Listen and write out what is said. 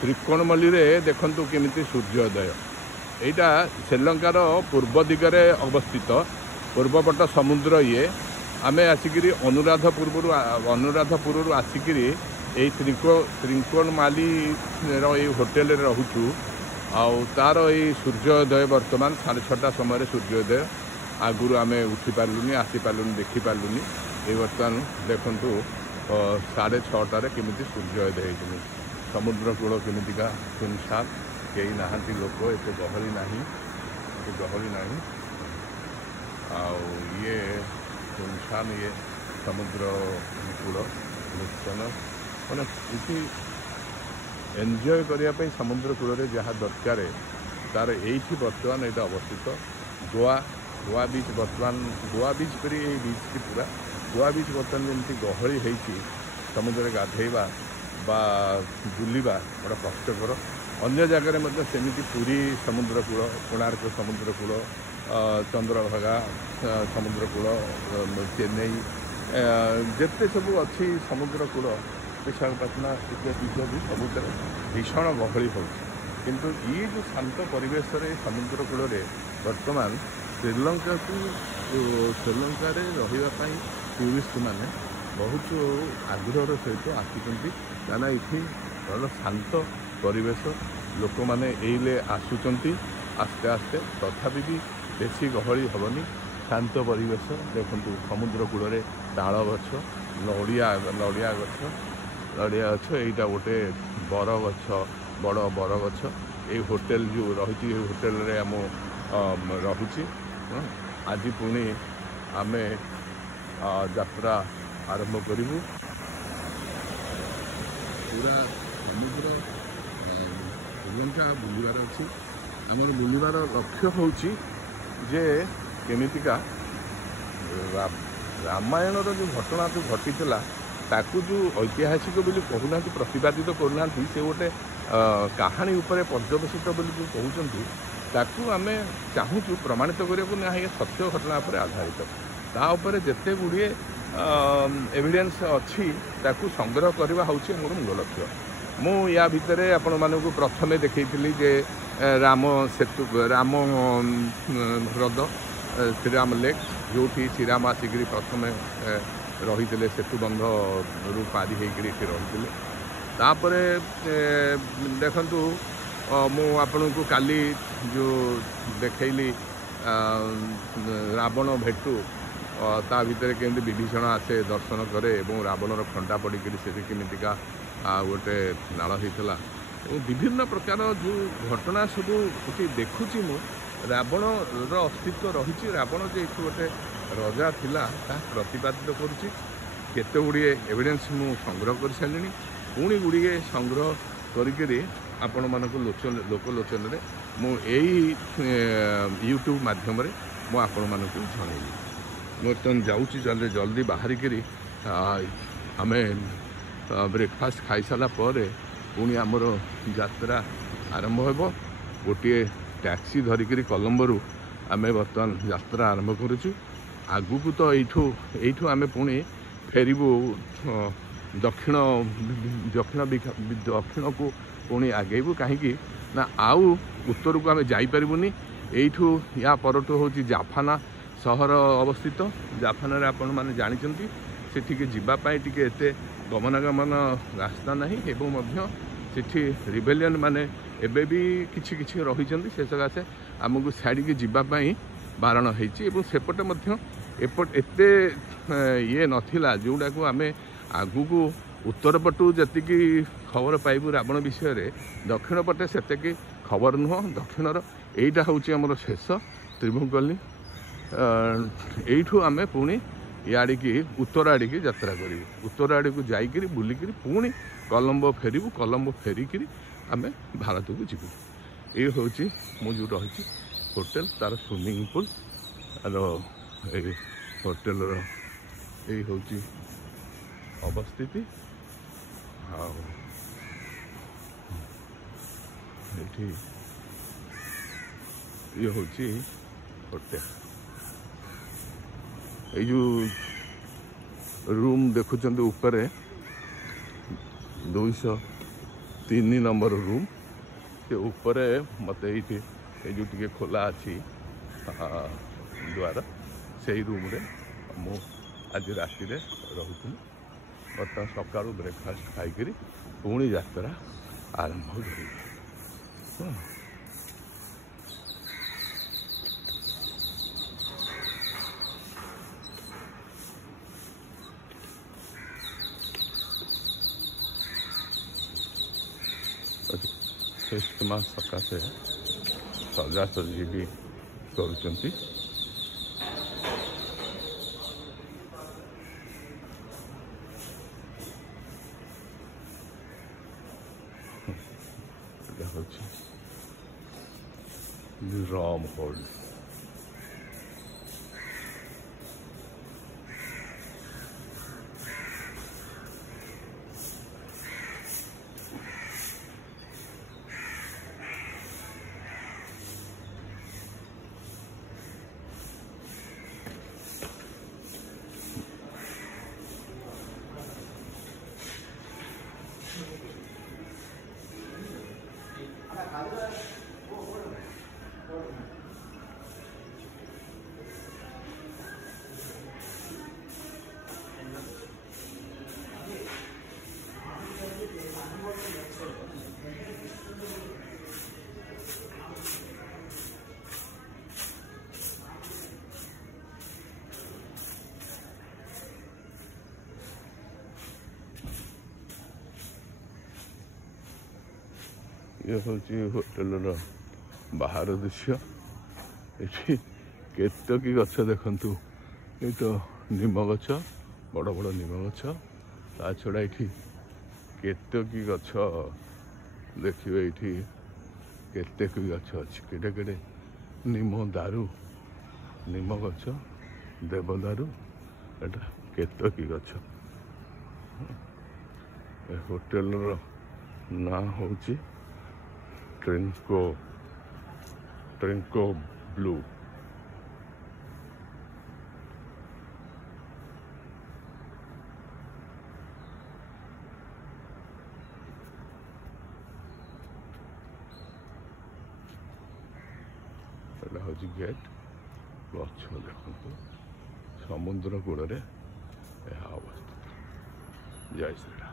त्रिकोणमल्ली देखु केमी सूर्योदय यहाँ श्रीलंकार पूर्व दिगरे अवस्थित पूर्वपट समुद्र ये आमे आसिकी अनुराधपुर आसिकी यही त्रिकोणमाली होटेल रोचु तार ये सूर्योदय वर्तमान 6:30 समय सूर्योदय आगुरी आम उठी पार्लुनि आसी पार्लुनि देखी पार्लुनि ये बर्तमान देखु 6:30 केमी सूर्योदय होती समुद्र कूल केमिका सुनसान कई नहांती लोक एत गहली ना ये सुनसान ये समुद्र कूल निर्जन मैंने ये एंजॉय करने समुद्र कूल जहाँ दरकार तार यही बर्तमान यहाँ अवस्थित गोवा बीच बर्तमान गोवा बीच पर बीच की पूरा गोवा बीच बर्तमान जमी गहली होती समुद्र गाधेवा बा बुलवा बड़ा कष्टकर अन्य जगह सेमती पुरी समुद्र कूल कोणार्क समुद्र कूल चंद्रभागा समुद्र कूल चेन्नई जिते सब अच्छी समुद्र कूल विशाखापट्टना इत्यादि सबुत भीषण गहली हो किंतु ये जो शांत परिवेश समुद्र कूल वर्तमान श्रीलंका श्रीलंकार रही टूरिस्ट मैंने बहुत आग्रह सहित आसुँच क्या ये भल शांत परिवेश लोक मैंने ये आसुँच आस्ते आस्ते तथापि भी बेसी गहली हेनी शांत परिवेश देखु समुद्र कूल ताल गछ नड़िया गछ यहाँ गोटे बर गछ बड़ बर गछ ये होटेल जो रही होटेल आम रही आज पुणी आम यात्रा आरंभ करूँ पूरा समुद्र श्रीलंका बुलवार अच्छी आमर बुलवार लक्ष्य हूँ जे केमितिका रामायण जो घटना जो घटी ताकू जो ऐतिहासिक बोली कहूना प्रतिपादित करूना से गोटे कहानी उपर पर्यवेसित बोली कहते ताकू आम चाहूँ प्रमाणित करने ना ये सत्य घटना पर आधारित तापर जिते गुड़िए एविडेंस अच्छी ताकू संग्रह करवा हूँ मोर मूल लक्ष्य मु या भितर आपण मानक प्रथमे देखी जे राम सेतु राम ह्रद श्रीराम लेक जो श्रीराम आसिक प्रथम रही सेतु बंध रू पारी होकर रही देखु मुझे को काली जो देखली रावण भेटू ता भितर केमती विभीषण आसे दर्शन करे और रावणर खंटा पड़ी केमिका गोटे नाल होता विभिन्न प्रकार जो घटना सब देखुची मु रावणर अस्तित्व रही रावण जो गोटे रजा थिला प्रतिपादित करुच्ची केते गुड़िए एविडेंस मु संग्रह कर सारे पुणी गुड़िए संग्रह करी आपण मानक लोकलोचन मुझे यूट्यूब मध्यम मुझे मानक जनइली बर्तमान जाऊँगी जल्दी बाहर करी आम ब्रेकफास्ट खाई सारा पर पुणी आमर यात्रा आरंभ हो गोटे टैक्सी धरिकी कोलंबो आम बर्तमान यात्रा आरंभ करुचु आगु को तो यू आम पुणी फेरबू दक्षिण दक्षिण को पुणी आगेबू कहीं ना आउ उत्तर को आम जापरूनी यू या परठू हूँ जाफाना सहर अवस्थित जाफाना आपण मैंने जानते सेठिके जीवाई टी एते गमनागमन रास्ता नहीं एवं सेठी रिबेलियन माने एबे भी किछि किछि रही से सकाशे आमको छाड़ी जीवाई बारण होपटे एपट एत ये नथिला जोड़ा को आम आगु को उत्तर पटू जी खबर पाइबू रावण विषय दक्षिण पटे से खबर नुह दक्षिणर यहीटा हूँ आमर शेष त्रिभुवनकल्ली यू आम पुणी याड़ी उत्तर आड़ी यात्रा करूँ उत्तर आड़ी को जाकर बुलिक पुणी कोलंबो फेरबू कोलंबो फेरिकी आम भारत को जीवु ये हूँ मुझे रही होटेल तार स्विमिंग पूल होटेल ये हूँ अवस्थिति ये हूँ होटेल ये जो रूम देखुं ऊपर 200 3 नंबर रूम से ऊपर मत ये जो टे खोला अच्छी द्वार से रूम रे मु आज राति रोली बर्तमान सका ब्रेकफास्ट खाई पुणी यात्रा आरंभ कर ख्रीष्टमास सकाशे सजासजी भी करुँच राम हॉल ये हूँ होटेल बाहर दृश्य ये केतकी गछ देखु ये तो निम गछ बड़ बड़ निम गछ ता छड़ा ये केतकी गछ देखिए ये केतकी गछ अच्छी केटे केटे निम दारू निम गछ देवदारू एटा केतकी गछ होटेल ना हूँ ट्रिंको ब्लू हूँ गेट गछ देखु समुद्र कूल अवस्थित जय श्री राम।